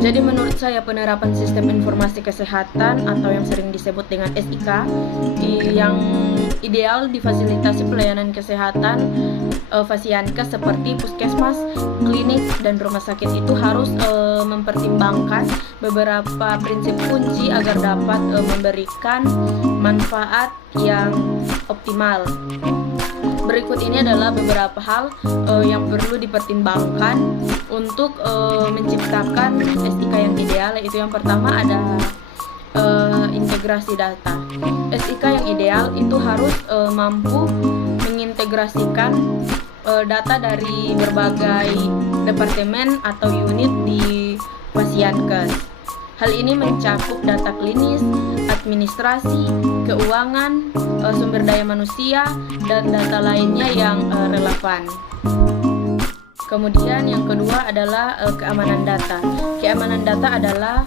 Jadi menurut saya penerapan sistem informasi kesehatan atau yang sering disebut dengan SIK yang ideal difasilitasi pelayanan kesehatan Fasiankes seperti puskesmas, klinik, dan rumah sakit itu harus mempertimbangkan beberapa prinsip kunci agar dapat memberikan manfaat yang optimal. Berikut ini adalah beberapa hal yang perlu dipertimbangkan untuk menciptakan SIK yang ideal, yaitu yang pertama ada integrasi data. SIK yang ideal itu harus mampu mengintegrasikan data dari berbagai departemen atau unit di Fasiankes. Hal ini mencakup data klinis, administrasi, keuangan, sumber daya manusia, dan data lainnya yang relevan. Kemudian yang kedua adalah keamanan data. Keamanan data adalah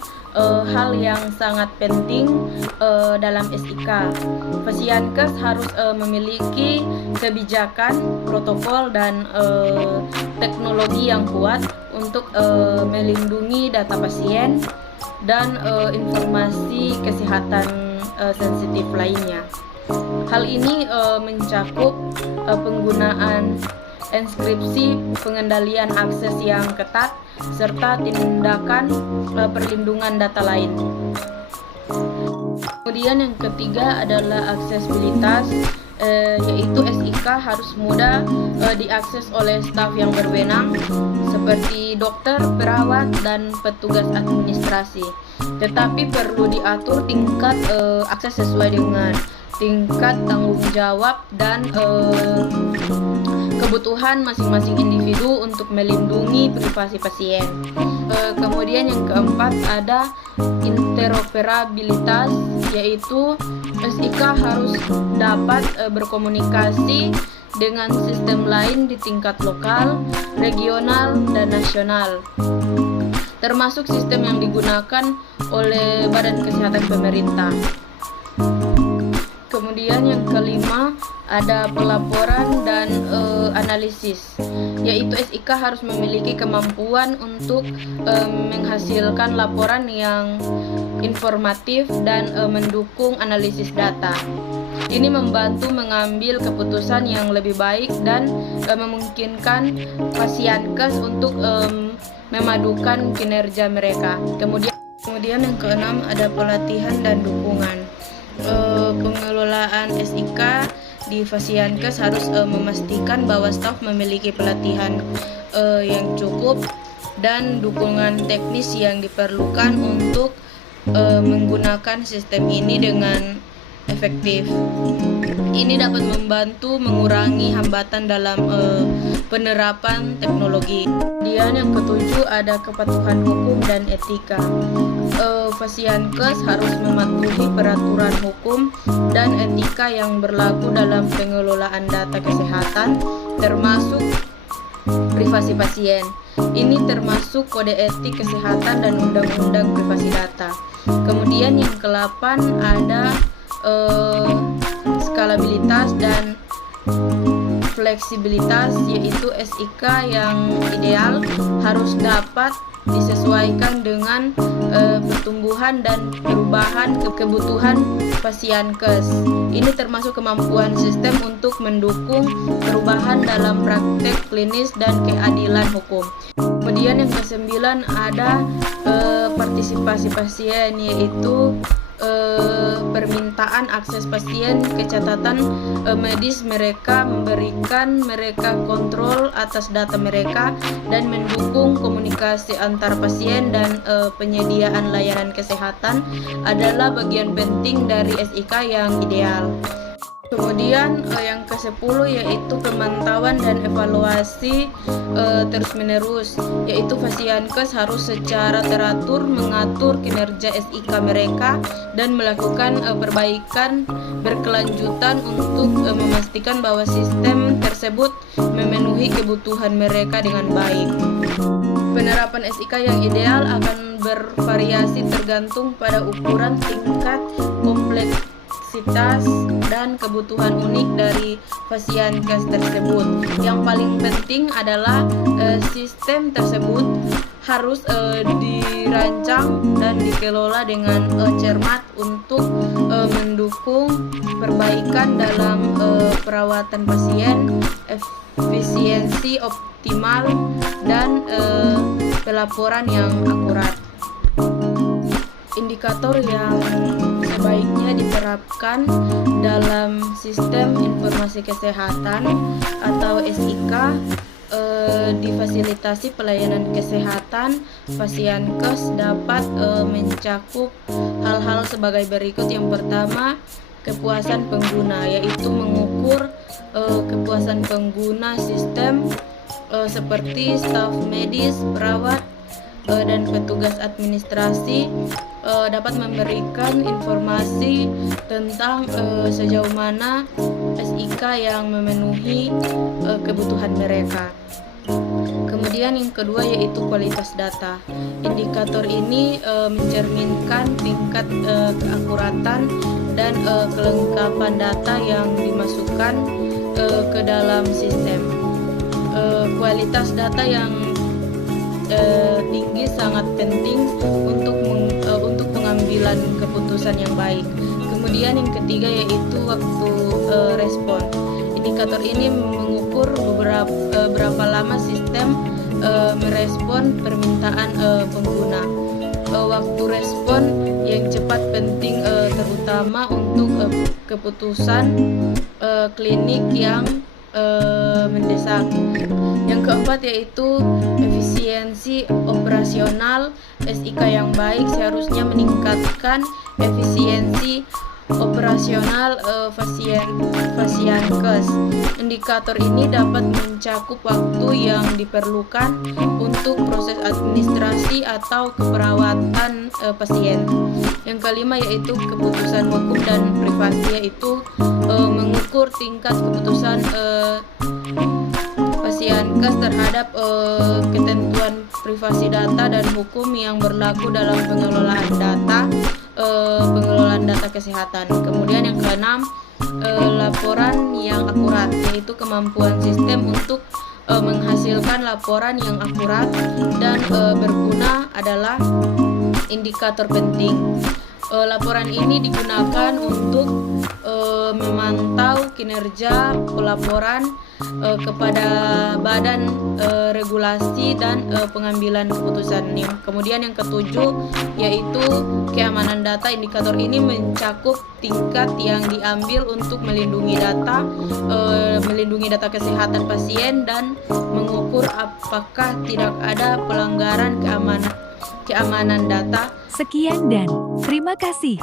hal yang sangat penting dalam SIK. Fasiankes harus memiliki kebijakan, protokol, dan teknologi yang kuat untuk melindungi data pasien dan informasi kesehatan sensitif lainnya. Hal ini mencakup penggunaan enskripsi, pengendalian akses yang ketat, serta tindakan perlindungan data lain. Kemudian yang ketiga adalah aksesibilitas, yaitu SIK harus mudah diakses oleh staf yang berwenang seperti dokter, perawat, dan petugas administrasi. Tetapi perlu diatur tingkat akses sesuai dengan tingkat tanggung jawab dan kebutuhan masing-masing individu untuk melindungi privasi pasien. Kemudian yang keempat ada interoperabilitas, yaitu SIK harus dapat berkomunikasi dengan sistem lain di tingkat lokal, regional, dan nasional, termasuk sistem yang digunakan oleh Badan Kesehatan Pemerintah. Kemudian yang kelima ada pelaporan dan analisis, yaitu SIK harus memiliki kemampuan untuk menghasilkan laporan yang informatif dan mendukung analisis data. Ini membantu mengambil keputusan yang lebih baik dan memungkinkan Fasiankes untuk memadukan kinerja mereka. Kemudian yang keenam ada pelatihan dan dukungan. Pengelolaan SIK di Fasiankes harus memastikan bahwa staf memiliki pelatihan yang cukup dan dukungan teknis yang diperlukan untuk menggunakan sistem ini dengan efektif. Ini dapat membantu mengurangi hambatan dalam penerapan teknologi. Kemudian yang ketujuh ada kepatuhan hukum dan etika. Fasiankes harus mematuhi peraturan hukum dan etika yang berlaku dalam pengelolaan data kesehatan, termasuk privasi pasien. Ini termasuk kode etik kesehatan dan undang-undang privasi data. Kemudian yang ke-8 ada skalabilitas dan fleksibilitas, yaitu SIK yang ideal harus dapat disesuaikan dengan pertumbuhan dan perubahan kebutuhan Fasiankes. Ini termasuk kemampuan sistem untuk mendukung perubahan dalam praktek klinis dan keadilan hukum. Kemudian yang ke-9 ada partisipasi pasien, yaitu permintaan akses pasien ke catatan medis mereka, memberikan mereka kontrol atas data mereka, dan mendukung komunikasi antar pasien dan penyediaan layanan kesehatan adalah bagian penting dari SIK yang ideal. Kemudian yang ke-10 yaitu pemantauan dan evaluasi terus-menerus, yaitu Fasiankes harus secara teratur mengatur kinerja SIK mereka dan melakukan perbaikan berkelanjutan untuk memastikan bahwa sistem tersebut memenuhi kebutuhan mereka dengan baik. Penerapan SIK yang ideal akan bervariasi tergantung pada ukuran, tingkat kompleksitas, dan kebutuhan unik dari Fasiankes tersebut. Yang paling penting adalah sistem tersebut harus dirancang dan dikelola dengan cermat untuk mendukung perbaikan dalam perawatan pasien, efisiensi optimal, dan pelaporan yang akurat. Indikator yang sebaiknya diterapkan dalam sistem informasi kesehatan atau SIK di fasilitasi pelayanan kesehatan Fasiankes dapat mencakup hal-hal sebagai berikut. Yang pertama, kepuasan pengguna, yaitu mengukur kepuasan pengguna sistem seperti staf medis, perawat, dan petugas administrasi dapat memberikan informasi tentang sejauh mana SIK yang memenuhi kebutuhan mereka. Kemudian yang kedua yaitu kualitas data. Indikator ini mencerminkan tingkat keakuratan dan kelengkapan data yang dimasukkan ke dalam sistem. Kualitas data yang tinggi sangat penting untuk pengambilan keputusan yang baik. Kemudian yang ketiga yaitu waktu respon. Indikator ini mengukur berapa lama sistem merespon permintaan pengguna. Waktu respon yang cepat penting terutama untuk keputusan klinik yang mendesak. Yang keempat yaitu efisiensi operasional. SIK yang baik seharusnya meningkatkan efisiensi operasional Fasiankes. Indikator ini dapat mencakup waktu yang diperlukan untuk proses administrasi atau keperawatan pasien. Yang kelima yaitu keputusan hukum dan privasi, yaitu mengukur tingkat keputusan Fasiankes terhadap ketentuan privasi data dan hukum yang berlaku dalam pengelolaan data kesehatan. Kemudian yang keenam, laporan yang akurat, yaitu kemampuan sistem untuk menghasilkan laporan yang akurat dan berguna adalah indikator penting. Laporan ini digunakan untuk memantau kinerja pelaporan kepada badan regulasi dan pengambilan keputusan. Kemudian yang ketujuh yaitu keamanan data. Indikator ini mencakup tingkat yang diambil untuk melindungi data kesehatan pasien dan mengukur apakah tidak ada pelanggaran keamanan data. Sekian dan terima kasih.